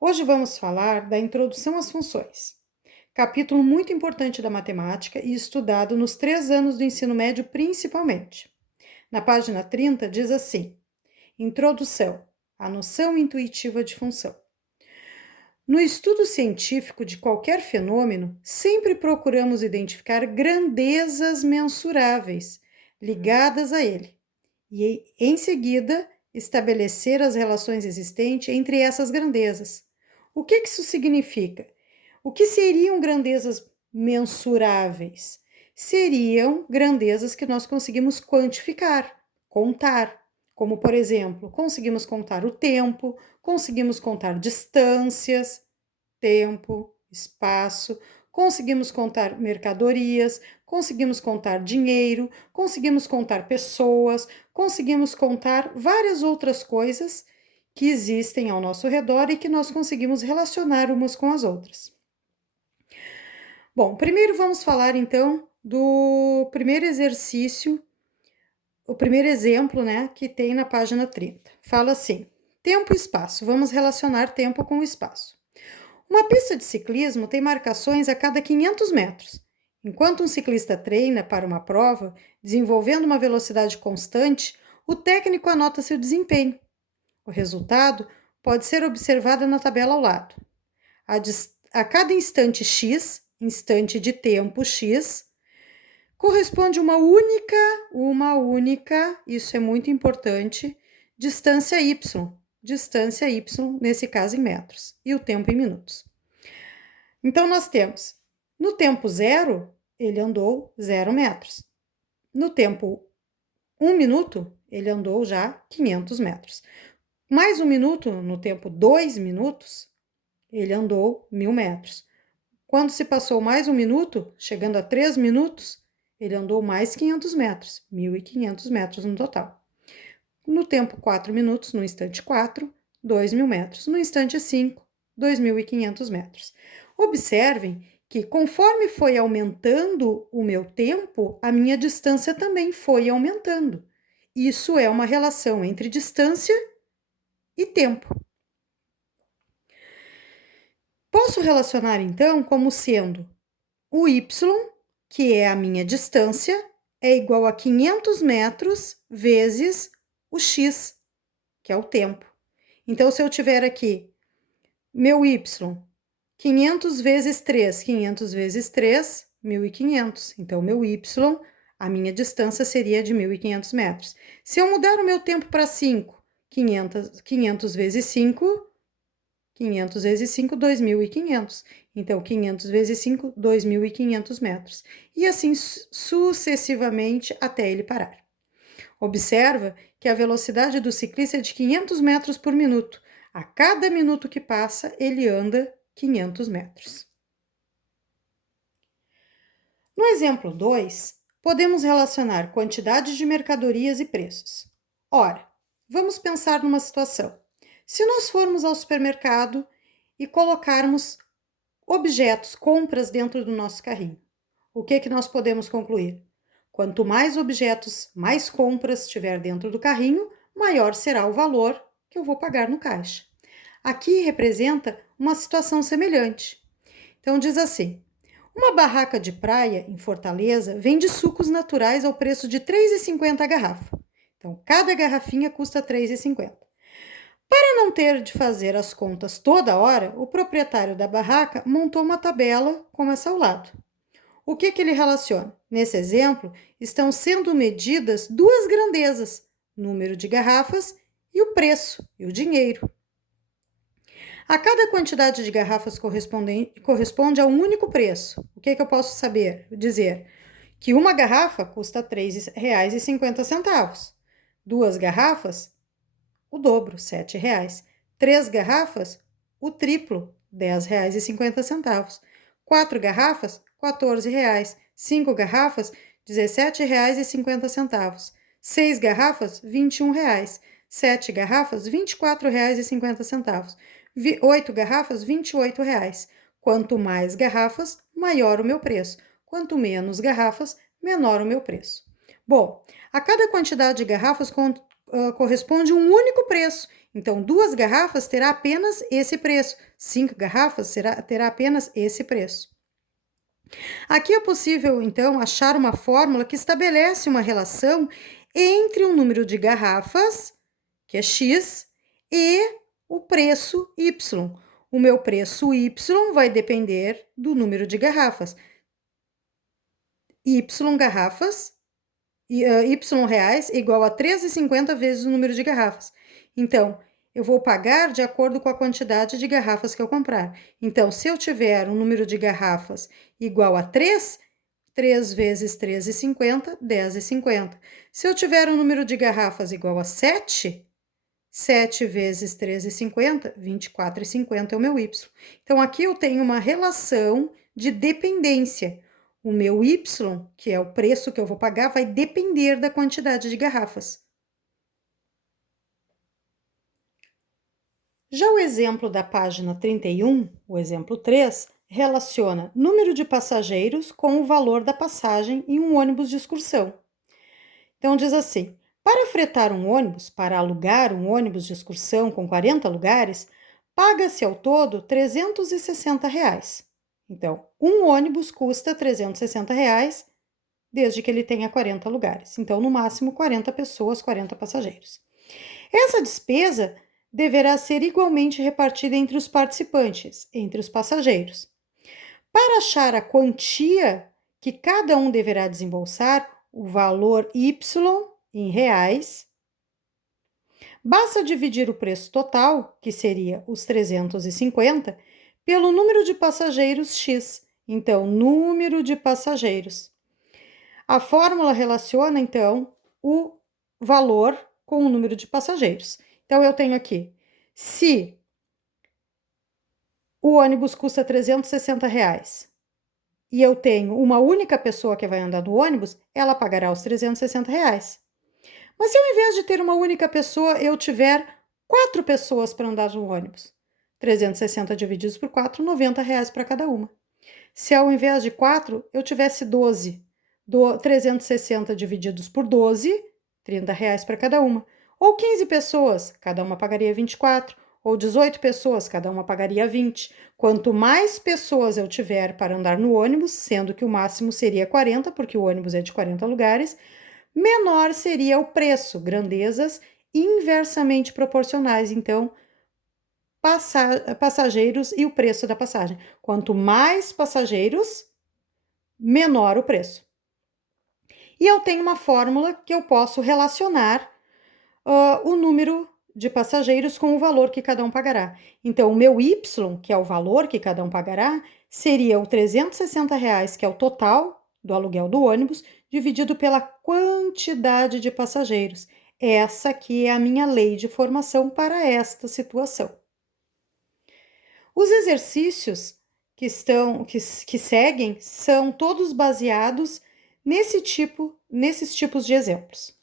Hoje vamos falar da introdução às funções, capítulo muito importante da matemática e estudado nos 3 anos do ensino médio principalmente. Na página 30 diz assim: Introdução, a noção intuitiva de função. No estudo científico de qualquer fenômeno, sempre procuramos identificar grandezas mensuráveis ligadas a ele e, em seguida, estabelecer as relações existentes entre essas grandezas. O que isso significa? O que seriam grandezas mensuráveis? Seriam grandezas que nós conseguimos quantificar, contar. Como, por exemplo, conseguimos contar o tempo, conseguimos contar distâncias, tempo, espaço, conseguimos contar mercadorias, conseguimos contar dinheiro, conseguimos contar pessoas, conseguimos contar várias outras coisas que existem ao nosso redor e que nós conseguimos relacionar umas com as outras. Bom, primeiro vamos falar então do primeiro exercício, o primeiro exemplo, né, que tem na página 30. Fala assim: tempo e espaço. Vamos relacionar tempo com espaço. Uma pista de ciclismo tem marcações a cada 500 metros. Enquanto um ciclista treina para uma prova, desenvolvendo uma velocidade constante, o técnico anota seu desempenho. O resultado pode ser observado na tabela ao lado. A cada instante x, instante de tempo x, corresponde uma única, isso é muito importante, distância y, nesse caso em metros, e o tempo em minutos. Então, nós temos, no tempo zero, ele andou 0 metros. No tempo 1 minuto, ele andou já 500 metros. Mais um minuto, no tempo 2 minutos, ele andou 1000 metros. Quando se passou mais um minuto, chegando a 3 minutos, ele andou mais 500 metros, 1500 metros no total. No tempo 4 minutos, no instante 4, 2000 metros. No instante 5, 2500 metros. Observem que conforme foi aumentando o meu tempo, a minha distância também foi aumentando. Isso é uma relação entre distância e tempo. Posso relacionar então como sendo o y, que é a minha distância, é igual a 500 metros vezes o x, que é o tempo. Então, se eu tiver aqui meu y, 500 vezes 3, 500 vezes 3, 1500. Então, meu y, a minha distância seria de 1500 metros. Se eu mudar o meu tempo para 5, 500 vezes 5, 500 vezes 5, 2500. Então, 500 vezes 5, 2500 metros. E assim sucessivamente até ele parar. Observa que a velocidade do ciclista é de 500 metros por minuto. A cada minuto que passa, ele anda 500 metros. No exemplo 2, podemos relacionar quantidade de mercadorias e preços. Ora, vamos pensar numa situação. Se nós formos ao supermercado e colocarmos objetos, compras dentro do nosso carrinho, o que nós podemos concluir? Quanto mais objetos, mais compras tiver dentro do carrinho, maior será o valor que eu vou pagar no caixa. Aqui representa uma situação semelhante. Então diz assim: uma barraca de praia em Fortaleza vende sucos naturais ao preço de R$ 3,50 a garrafa. Então, cada garrafinha custa R$ 3,50. Para não ter de fazer as contas toda hora, o proprietário da barraca montou uma tabela como essa ao lado. O que ele relaciona? Nesse exemplo, estão sendo medidas duas grandezas, número de garrafas e o preço, e o dinheiro. A cada quantidade de garrafas corresponde a um único preço. O que eu posso dizer? Que uma garrafa custa R$ 3,50. Duas garrafas, o dobro, R$ 7,00. 3 garrafas, o triplo, R$ 10,50. 4 garrafas, R$ 14,00. 5 garrafas, R$ 17,50. 6 garrafas, R$ 21,00. 7 garrafas, R$ 24,50. 8 garrafas, R$ 28,00. Quanto mais garrafas, maior o meu preço. Quanto menos garrafas, menor o meu preço. Bom, a cada quantidade de garrafas corresponde um único preço. Então, 2 garrafas terá apenas esse preço, 5 garrafas terá apenas esse preço. Aqui é possível, então, achar uma fórmula que estabelece uma relação entre o número de garrafas, que é X, e o preço Y. O meu preço Y vai depender do número de garrafas. Y garrafas, Y reais igual a 13,50 vezes o número de garrafas. Então, eu vou pagar de acordo com a quantidade de garrafas que eu comprar. Então, se eu tiver um número de garrafas igual a 3, 3 vezes 13,50, 10,50. Se eu tiver um número de garrafas igual a 7, 7 vezes 13,50, 24,50 é o meu Y. Então, aqui eu tenho uma relação de dependência. O meu Y, que é o preço que eu vou pagar, vai depender da quantidade de garrafas. Já o exemplo da página 31, o exemplo 3, relaciona número de passageiros com o valor da passagem em um ônibus de excursão. Então, diz assim: para fretar um ônibus, para alugar um ônibus de excursão com 40 lugares, paga-se ao todo R$ 360. Então, um ônibus custa R$ 360, desde que ele tenha 40 lugares. Então, no máximo, 40 pessoas, 40 passageiros. Essa despesa deverá ser igualmente repartida entre os participantes, entre os passageiros. Para achar a quantia que cada um deverá desembolsar, o valor Y em reais, basta dividir o preço total, que seria os 350, pelo número de passageiros X. Então, número de passageiros. A fórmula relaciona, então, o valor com o número de passageiros. Então, eu tenho aqui, se o ônibus custa R$ 360 e eu tenho uma única pessoa que vai andar no ônibus, ela pagará os R$ 360. Mas se ao invés de ter uma única pessoa, eu tiver 4 pessoas para andar no ônibus, 360 divididos por 4, R$ 90 para cada uma. Se ao invés de 4, eu tivesse 12, 360 divididos por 12, R$ 30 para cada uma. Ou 15 pessoas, cada uma pagaria 24. Ou 18 pessoas, cada uma pagaria 20. Quanto mais pessoas eu tiver para andar no ônibus, sendo que o máximo seria 40, porque o ônibus é de 40 lugares, menor seria o preço, grandezas inversamente proporcionais. Então, passageiros e o preço da passagem. Quanto mais passageiros, menor o preço. E eu tenho uma fórmula que eu posso relacionar o número de passageiros com o valor que cada um pagará. Então, o meu Y, que é o valor que cada um pagará, seria o R$ 360, que é o total do aluguel do ônibus, dividido pela quantidade de passageiros. Essa aqui é a minha lei de formação para esta situação. Os exercícios que seguem são todos baseados nesses tipos de exemplos.